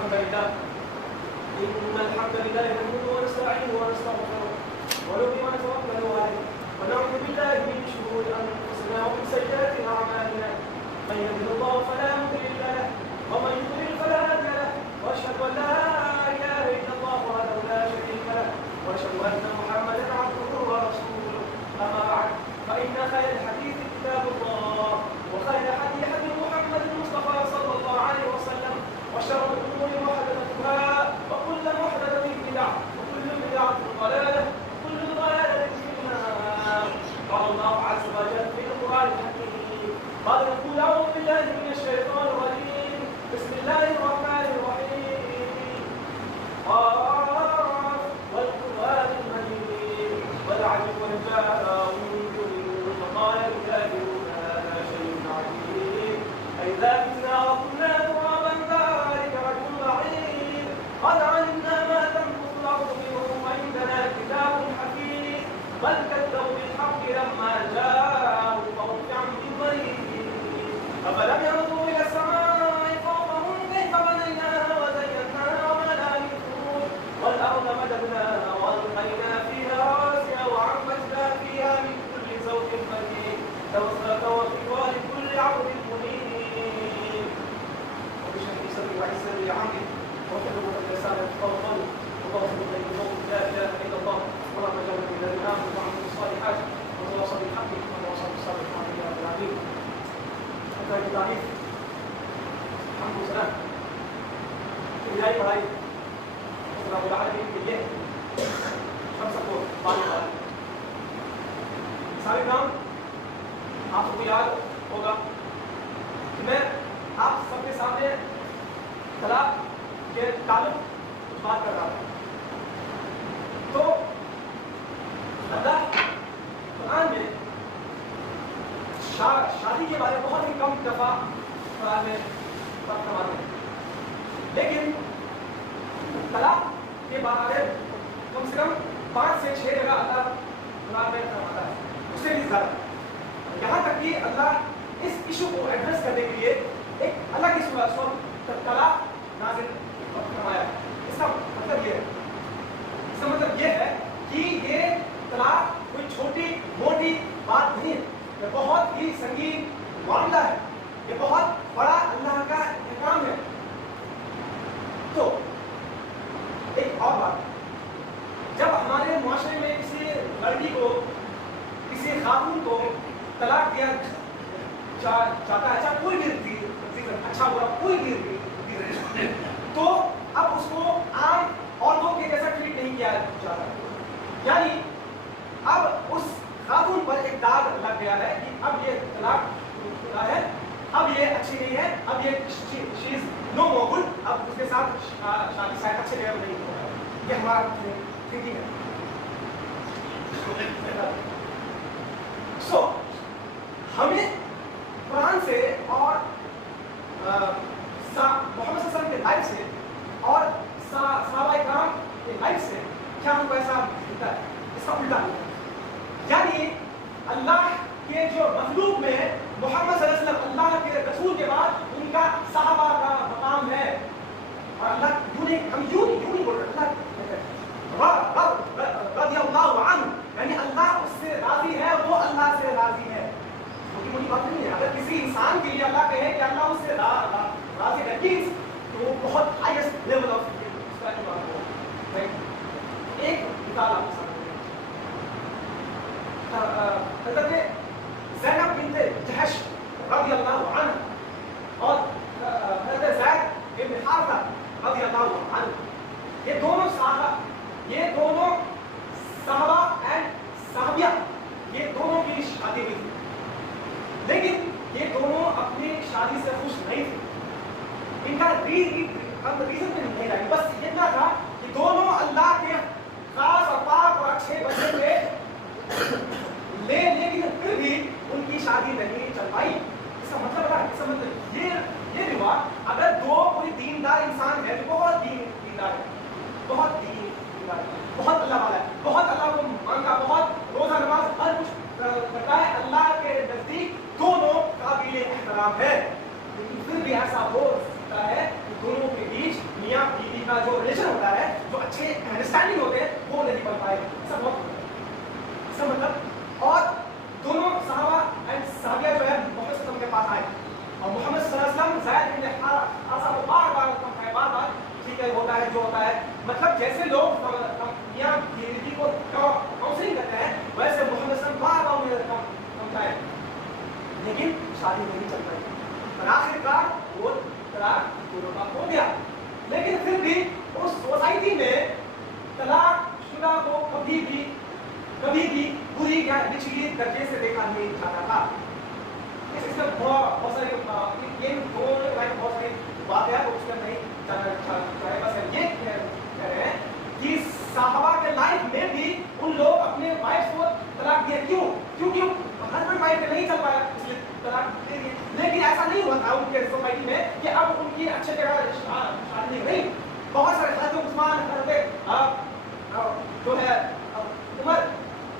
الحمد لله نحمده ونستعينه ونستغفره ونؤمن ونتوكل عليه ونعوذ بالله من شرور انفسنا ومن سيئات اعمالنا من يهده الله فلا مضل له ومن يضلل فلا هادي له واشهد ان لا اله الا الله وحده لا شريك له واشهد ان محمدا عبده ورسوله اما بعد فان خير الحديث كتاب الله وخير الهدي هدي محمد المصطفى صلى الله عليه وسلم وشر الامور محدثاتها وكل محدثه بدعه وكل بدعه ضلاله وكل ضلاله في النار. قال الله عز وجل في القران الحكيم قال نقول اعوذ بالله من الشيطان الرجيم بسم الله الرحمن الرحيم قاف والقران المجيد والعجب والجاء فقال الكافرون هذا شيء عجيب أإذا متنا وكنا ترابا ذلك رجل بعيد قد علمنا ما تنقص الأرض منهم وعندنا كتاب حكيم بل كذبوا بالحق لما جاءوا فهم في عمد ضريب أفلم ينظروا إلى السماء فوقهم كيف بنيناها وزيناها وما لا ينظرون والأرض مددناها وألقينا فيها رواسي وأنبتنا فيها من كل زوج بهيج توسط وفقها لكل عبد منيب وبشهر سبي وعزة لعمه وكذبوا الرسالة فوقه وضربوا بينهم لا إله إلا الله ولا تجاوز من الإمام وعمل الصالحات وتواصل بالحق وتواصل بالصبر الحمد لله رب العالمين. حتى التعريف الحمد لله ابتدائي پڑھائی رب العالمین کے لیے ہم سب کو بات سارے کام آپ کو یاد ہوگا کہ میں آپ سب کے سامنے طلاق کے تعلق کچھ بات کر رہا تھا. تو اللہ قرآن میں شادی کے بارے میں بہت ہی کم دفعہ قرآن میں بات کرواتے ہیں, لیکن طلاق کے بارے میں کم سے کم 5 سے 6 جگہ اللہ قرآن میں فرماتا ہے, اس سے بھی زیادہ. یہاں تک کہ اللہ اس ایشو کو ایڈریس کرنے کے لیے ایک الگ ہی سورہ طلاق نازل فرمایا. اس کا مطلب یہ ہے کہ یہ طلاق کوئی چھوٹی موٹی بات نہیں ہے, یہ بہت ہی سنگین معاملہ ہے, یہ بہت بڑا اللہ کا احکام ہے. تو ایک اور بات, جب ہمارے معاشرے میں کسی لڑکی کو کسی خاتون کو طلاق دیا چاہتا ہے, چاہے کوئی بھی اچھا برا کوئی بھی, تو اب اس کو عام عورتوں کے جیسا ٹریٹ نہیں کیا جاتا. یعنی اب اس خاتون پر ایک داغ لگ گیا ہے کہ اب یہ طلاق ہے, اب یہ اچھی نہیں ہے, اب یہ شی از نو مور گڈ, اب اس کے ساتھ شادی شاید اچھے جگہ نہیں ہوگا. یہ ہمارا تھنکنگ ہے. سو ہمیں قرآن سے اور محمد صلی اللہ علیہ وسلم کے لائف سے اور صحابہ کرام کے لائف سے کیا ہم کو ایسا ملتا ہے, اس کا الٹا ملتا ہے. یعنی اللہ کے جو مخلوق میں محمد صلی اللہ علیہ وسلم اللہ کے رسول کے بعد ان کا صحابہ کا مقام ہے. اور اللہ ہم یوں نہیں بول رہے, اللہ رضی اللہ عنہ یعنی اللہ اس سے راضی ہے, وہ اللہ سے راضی ہے. چھوٹی موٹی بات نہیں ہے. اگر کسی انسان کے لیے اللہ کہے کہ اللہ اس سے راضی ہے تو وہ بہت ہائیسٹ لیول آف ایک مثال آپ کے سامنے حضرت زینب بنت جہش رضی اللہ عنہ اور حضرت زید بن حارثہ رضی اللہ عنہ, یہ دونوں صحابہ اینڈ صحابیہ, یہ دونوں کی شادی ہوئی تھی, لیکن یہ دونوں اپنی شادی سے خوش نہیں تھے. ان کا ریزن نہیں رہی, بس اتنا تھا کہ دونوں اللہ کے خاص اور پاک اور اچھے بچے تھے, لیکن پھر بھی ان کی شادی نہیں چل پائی. اس کا مطلب ہے, اس کا مطلب یہ ہوا اگر کوئی دیندار انسان ہے تو بہت دیندار ہے, بہت دیندار ہے, بہت اللہ والا ہے, بہت اللہ کو مانگا, بہت روزہ نماز ہر کچھ کرتا ہے, اللہ کے نزدیک دونوں قابل احترام ہے. لیکن پھر بھی ایسا ہو سکتا ہے کہ دونوں کے بیچ میاں रिलेशन होता है, जो अच्छे अंडरस्टैंडिंग होते हैं, वो नहीं बन पाए। ऐसा बहुत इसका मतलब। और दोनों सहाबा एंड सहाबिया जो है मोहम्मद सल्लल्लाहु अलैहि वसल्लम के पास आए और मोहम्मद सल्लल्लाहु अलैहि वसल्लम ज़ैद इब्न हारिसा को बार-बार ठीक है होता है जो होता है, मतलब जैसे लोग मियां बीवी को काउंसलिंग करते हैं वैसे मोहम्मद सल्लल्लाहु अलैहि वसल्लम बार-बार समझाए, लेकिन शादी नहीं चल पाई। और आखिरकार वो तलाक दोनों का हो गया। लेकिन फिर भी उस सोसाइटी में तलाक शुदा को कभी भी बुरी या निचली दर्जे से देखा नहीं जाता था। इसमें बहुत सारे बहुत सारी बातें हैं, उसमें नहीं जाना चाहे, बस ये कह रहे हैं कि साहबा के लाइफ में भी उन लोग अपने वाइफ को तलाक दिए। क्योंकि हस्बैंड वाइफ नहीं चल पाया इसलिए तलाक दे दिए। लेकिन ऐसा नहीं हुआ था उनके सोसाइटी में कि अब उनकी अच्छे जगह शादी नहीं। बहुत सारे हज़रत उस्मान, जो है उमर,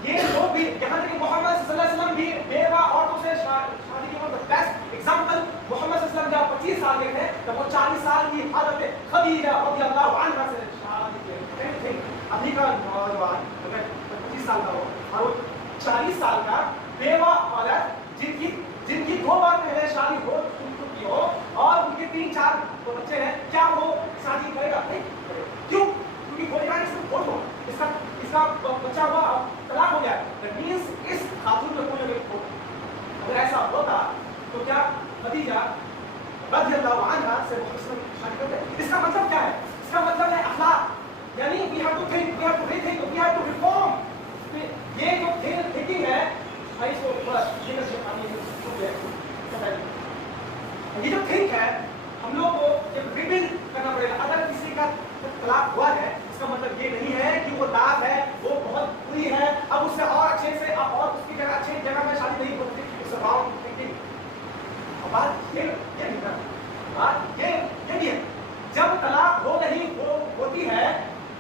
ये लोग भी, यहाँ तक कि मोहम्मद सल्लल्लाहु अलैहि वसल्लम भी बेवा औरतों से शादी की बेस्ट एग्जाम्पल मोहम्मद सल्लल्लाहु अलैहि वसल्लम जब 25 साल के थे तब वो 40 साल की हालत में खदीजा रज़ियल्लाहु अन्हा से शादी की। अभी का नौजवान अगर 25 साल का हो और वो 40 साल का बेवा औरत जिनकी 2 बार पहले शादी हो चुकी हो और उनके 3-4 बच्चे हैं, क्या वो शादी करेगा? नहीं करेगा। क्यों? क्योंकि बोलेगा इसका बच्चा हुआ, तलाक हो गया। दैट मींस इस खातून में कोई अगर ऐसा होता तो क्या खदीजा रज़ियल्लाहु अन्हा से शादी करते? इसका मतलब क्या है? इसका मतलब है अखलाक, यानी we have to think, we have to rethink, we have to reform. ये जो थिंकिंग है भाई, इसको थोड़ा ये जो थिंक है हम लोग को जब रिबिल्ड करना पड़ेगा। अगर किसी का तलाक हुआ है इसका मतलब ये नहीं है कि वो दाग है, वो बहुत बुरी है, अब उससे और अच्छे से अब और उसकी जगह अच्छी जगह में शादी नहीं होती। It's a wrong thinking. और बात ये नहीं है, बात ये भी है जब तलाक हो रही होती है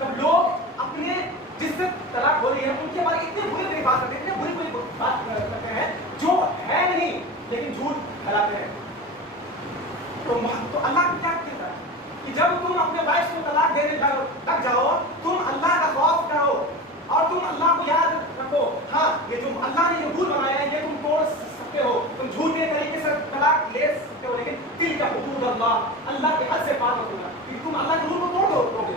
तब लोग अपने जिससे तलाक हो रही है उनके बारे में इतनी बुरी बात करते हैं, इतनी बुरी बात करते हैं जो है नहीं, लेकिन झूठ फैलाते हैं। तो अल्लाह क्या कहता है कि जब तुम अपने वाइफ को तलाक देने लग जाओ, तुम अल्लाह का खौफ करो और तुम अल्लाह को याद रखो। हाँ, ये जो अल्लाह ने हुदूद बनाया है ये तुम तोड़ सकते हो, तुम झूठे तरीके से तलाक ले सकते हो, लेकिन दिल का हुदूद अल्लाह के हद से पार मत होना, क्योंकि तुम अल्लाह के हुदूद को तोड़ दोगे।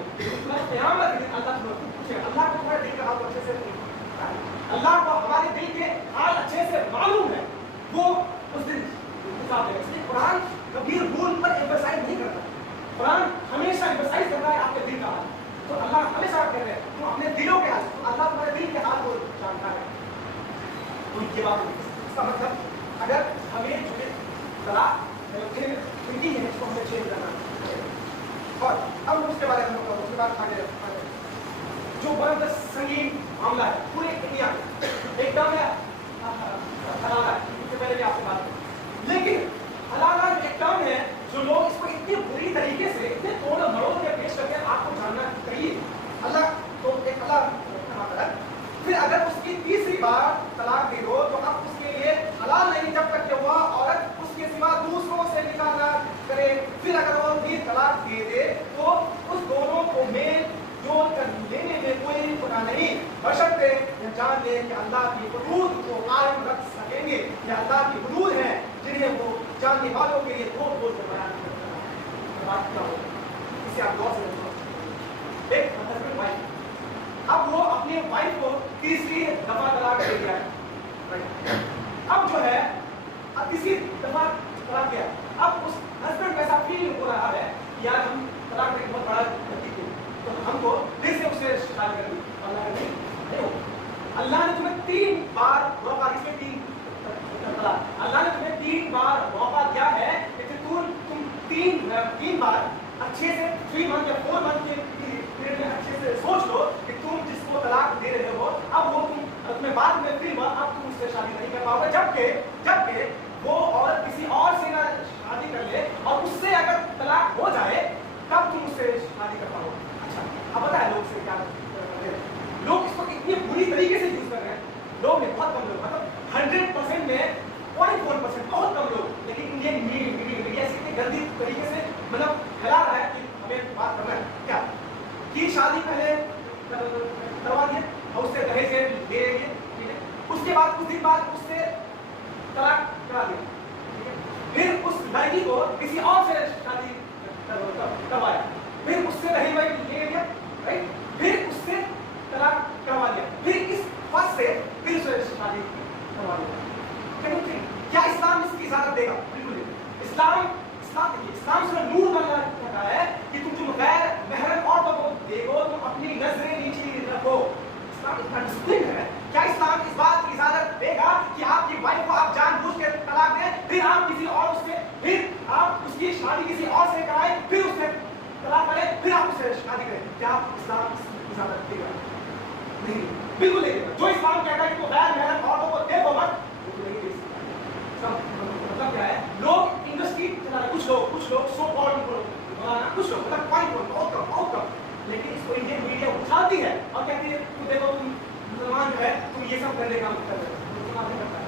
क़यामत के दिन अल्लाह पूछेगा, अल्लाह को तुम्हारे दिल का हाल अच्छे से, अल्लाह को हमारे दिल के हाल अच्छे से मालूम है, वो उस दिन हिसाब देगा। इसलिए कुरान कभी रूल पर एम्फसाइज नहीं करता, कुरान हमेशा एम्फसाइज करता है आपके दिल का हाल। तो अल्लाह हमेशा कहते हैं तुम अपने दिलों के हाल, अल्लाह तुम्हारे दिल के हाल को जानता है। तो ये बात इसका मतलब अगर हमें जो तलाक थिंकिंग है इसको हमें चेंज करना है। और अब उसके बारे में उसके बाद आगे जो बड़ा संगीन मामला है पूरे इंडिया में एकदम है हलाला है, इससे पहले भी आपसे बात की, लेकिन हलाला एक टर्म है जो लोग इसको इतने बुरी तरीके से इतने तोड़ मरोड़ के पेश करके आपको जानना चाहिए। अल्लाह तो एक अल्लाह फिर अगर उसकी तीसरी बार तलाक दे दो तो अब उसके लिए हलाल नहीं जब तक कि वह औरत उसके सिवा दूसरों से निकाह ना करे। फिर अगर वो भी तलाक दे दे तो उस दोनों को मेल जोड़ कर लेने में कोई गुनाह नहीं, बशर्ते जान ले कि अल्लाह की हुदूद को कायम रख सकेंगे। ये अल्लाह की हुदूद है जिन्हें वो जानने वालों के लिए बोल बोल कर बयान करता है। इसे आप गौर से समझो। एक हस्बैंड वाइफ, अब वो अपने वाइफ को तीसरी दफा तलाक दे दिया है। अब जो है अब तीसरी दफा तलाक दिया, अब उस हस्बैंड कैसा फील हो रहा है यार हम तलाक देने बहुत बड़ा गलती की, तो हमको फिर से उससे शादी कर दी। अल्लाह ने नहीं, अल्लाह ने तुम्हें 3 बार मौका, इसमें 3 तलाक, अल्लाह ने तुम्हें 3 बार मौका दिया है कि तुम 3 बार अच्छे से 3 मंथ या 4 मंथ के पीरियड में अच्छे से सोच लो कि तुम जिसको तलाक दे रहे हो अब वो तुम्हें बाद में फिर अब तुम उससे शादी नहीं कर पाओगे, जबकि वो औरत किसी और से ना शादी कर ले और उससे अगर तलाक हो जाए तब तुम उससे शादी कर पाओगे। अच्छा, अब पता है लोग से क्या लोग इसको इतनी बुरी तरीके से यूज कर रहे हैं। लोग ने बहुत कम लोग, मतलब 100% में 0.1% बहुत कम लोग, लेकिन इंडियन मीडिया से इतनी गंदी तरीके से मतलब फैला रहा है कि हमें बात करना है क्या की शादी पहले करवा दिया और उससे दहेज ले लेंगे, ठीक है। उसके बाद कुछ दिन बाद उससे तलाक करा दिया, ठीक है। फिर उस लड़की को किसी और से शादी करवाया, फिर उससे दहेज ले लिया, राइट, फिर उससे तलाक करवा दिया, फिर इस फर्स्ट से फिर उससे शादी करवा दिया। क्या इस्लाम इसकी इजाजत देगा? बिल्कुल नहीं। इस्लाम से नूर बनना कहता है कि तुम गैर महरम औरतों को देखो, तुम अपनी नजरें नीचे रखो। इस्लाम इतना डिसिप्लिन है। क्या इस्लाम इस बात की इजाजत देगा कि आपकी वाइफ को आप जानबूझ के तलाक दें, फिर आप किसी और उससे, फिर आप उसकी शादी किसी और से कराएं, फिर उससे तलाक करें, फिर आप उससे शादी करें? क्या इस्लाम इसकी इजाजत देगा? नहीं, बिल्कुल नहीं देगा। जो इस्लाम कहता है कि तो गैर महरम औरतों को देखो मत, बिल्कुल नहीं दे सकता। मतलब क्या है, लोग इंडस्ट्री चला रहे, कुछ लोग सो कॉल्ड कुछ लोग मतलब पॉइंट बहुत कम, लेकिन इसको इंडियन मीडिया उठाती है और कहती है तू देखो तुम मुसलमान जो है तुम ये सब करने का कर रहे हो। मुसलमान नहीं करता है,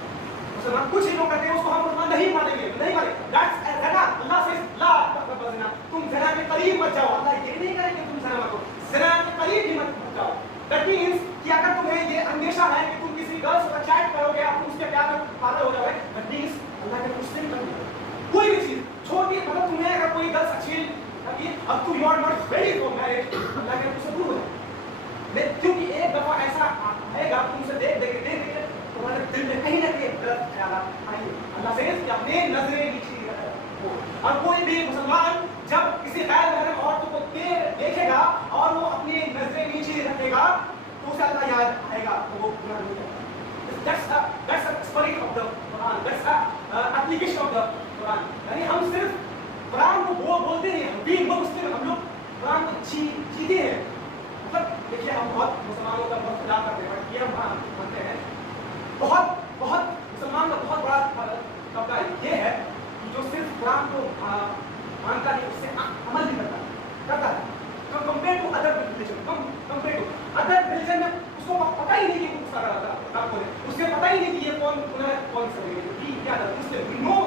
मुसलमान कुछ ही लोग करते हैं, उसको हम मुसलमान नहीं मानेंगे, नहीं माने। दैट्स ज़ना, अल्लाह से ला ज़ना, तुम ज़ना के करीब मत जाओ। अल्लाह ये नहीं करेंगे तुम ज़ना मत करो, ज़ना के करीब भी मत जाओ। दैट मींस कि अगर तुम्हें ये अंदेशा है कि तुम किसी गर्ल से चैट करोगे या तुम उसके प्यार में पागल हो जाओगे, दैट मींस अल्लाह के कुछ नहीं करने। कोई भी चीज छोटी, मतलब तुम्हें अगर कोई गर्ल अच्छी लगी, अब तुम you are not ready for marriage, अल्लाह के कुछ दूर है। क्योंकि एक दफा ऐसा आएगा, तुमसे देख के तुम्हारे दिल में कहीं ना कहीं गलत ख्यालात आएंगे। अल्लाह से कि अपने नजरें नीचे रखो। और कोई भी मुसलमान जब किसी गैर महरम औरत को देखेगा और वो अपनी नजरें नीचे रखेगा तो उसे अल्लाह याद आएगा, तो वो गुनाह नहीं करेगा। That's the spirit of the Quran. That's the application of the Quran. यानी हम सिर्फ कुरान को बोलते नहीं, हम भी मुस्लिम, हम लोग कुरान को जीते हैं। मतलब देखिए, हम बहुत मुसलमानों का बहुत खुदा करते हैं, ये हम मानते हैं। बहुत मुसलमान का बहुत बड़ा तबका ये है कि जो सिर्फ कुरान को मानता नहीं, उससे अमल नहीं करता है। कंपेयर टू अदर रिलीजन में उसको पता ही नहीं कि उसका आपको उससे पता ही नहीं कि ये कौन सा रिलीजन क्या था। मुस्लिम नो,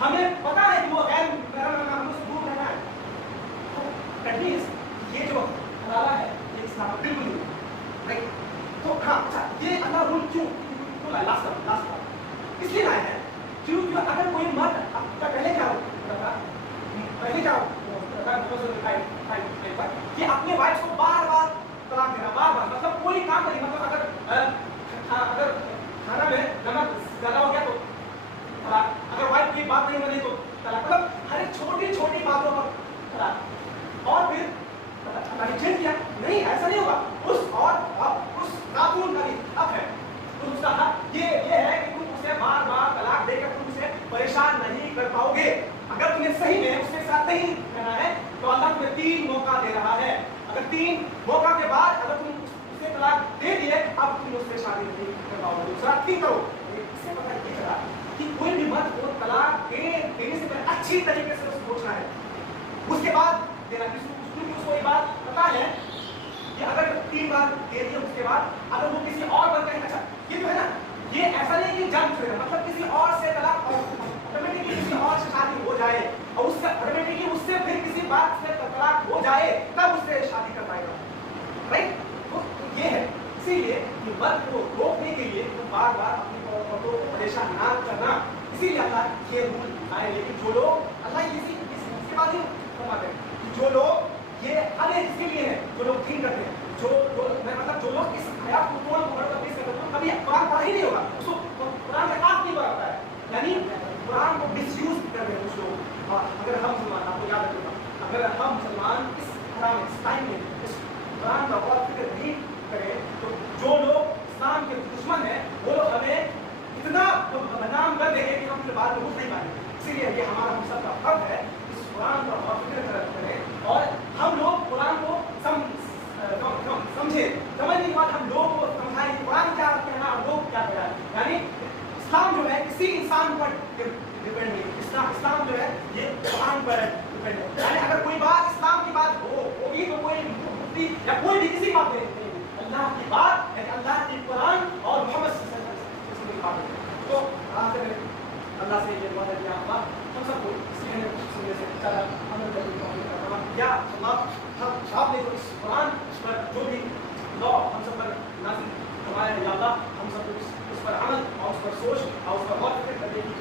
हमें पता है कि वो गैर महरम हम से दूर रहना है। दैट मींस ये जो हलाला है ये इस्लाम बिल्कुल नहीं, राइट। तो हाँ, अच्छा, ये अल्लाह रूल क्यों लास्ट इसलिए आया है क्योंकि अगर कोई मर्द पहले क्या होता था, कि अपने वाइफ को बार तलाक देना, बार मतलब कोई काम नहीं, मतलब अगर खाना में नमक ज्यादा हो गया तो तलाक, अगर वाइफ की बात नहीं मानी तो तलाक, मतलब हर एक छोटी बातों पर तलाक। और फिर चेंज किया, नहीं ऐसा नहीं होगा, उस कानून का भी हक है, उसका हक ये है कि तुम उसे बार तलाक देकर तुम उसे परेशान नहीं कर पाओगे। अगर तुम्हें सही में उसके साथ नहीं रहना है तो अल्लाह तुम्हें 3 मौका दे रहा है। अगर 3 मौका के बाद अगर तुम उसे तलाक दे दिए, अब तुम उससे शादी नहीं कर पाओगे, दूसरा ठीक करो। इससे पता ये चला कि कोई भी मर्द को तलाक देने से पहले अच्छी तरीके से उसको सोचना है, उसके बाद देना। उसको ये बात पता है कि अगर 3 बार दे दिए उसके बाद अगर वो किसी और पर कहें, अच्छा ये जो है ना, ये ऐसा नहीं कि जान छुएगा, मतलब किसी और से तलाक ऑटोमेटिकली किसी और से शादी हो जाए और उससे ऑटोमेटिकली उससे फिर किसी बात से तलाक हो जाए तब उससे शादी कर पाएगा, राइट। तो ये है, इसीलिए कि मर्द को रोकने के लिए तो बार अपनी औरतों को परेशान ना करना, इसीलिए अल्लाह ये रूल आए। लेकिन जो लोग अल्लाह इसके बाद ही फरमाते हैं, जो लोग ये हर एक इसके लिए है, जो लोग दीन करते हैं, मतलब जो लोग इस हयात को तोड़ कभी कुरान पढ़ा ही नहीं होगा, उसको कुरान में आप नहीं पढ़ाता है, यानी कुरान को मिसयूज कर रहे हैं कुछ लोग। और अगर हम मुसलमान, आपको याद रखिएगा, अगर हम मुसलमान इस टाइम में इस कुरान का और फिक्र नहीं करें तो जो लोग इस्लाम के दुश्मन हैं वो लोग हमें इतना बदनाम कर देंगे कि हम फिर बाद में उठ नहीं पाएंगे। इसीलिए ये हमारा हम सबका हक है इस कुरान का और फिक्र करें और हम लोग कुरान को समझे, समझने के बाद हम लोग को समझाएं कि कुरान क्या कहना और लोग क्या कह रहा है। यानी इस्लाम जो है किसी इंसान पर डिपेंड नहीं, इस्लाम जो है ये कुरान पर डिपेंड है। यानी अगर कोई बात इस्लाम की बात होगी तो कोई मुफ्ती या कोई भी किसी बात नहीं, अल्लाह की बात यानी अल्लाह की कुरान और मोहम्मद सल्लल्लाहु अलैहि वसल्लम की बात है। तो अल्लाह से ये दुआ है कि आप हम सबको सीखने सुनने से ज़्यादा अमल करने को یا آپ نے جو اس قرآن پر جو بھی لا ہم سب پر نازل فرمایا ہے یا اللہ ہم سب کو اس پر عمل اور اس پر سوچ اور اس پر غور فکر کرنے کی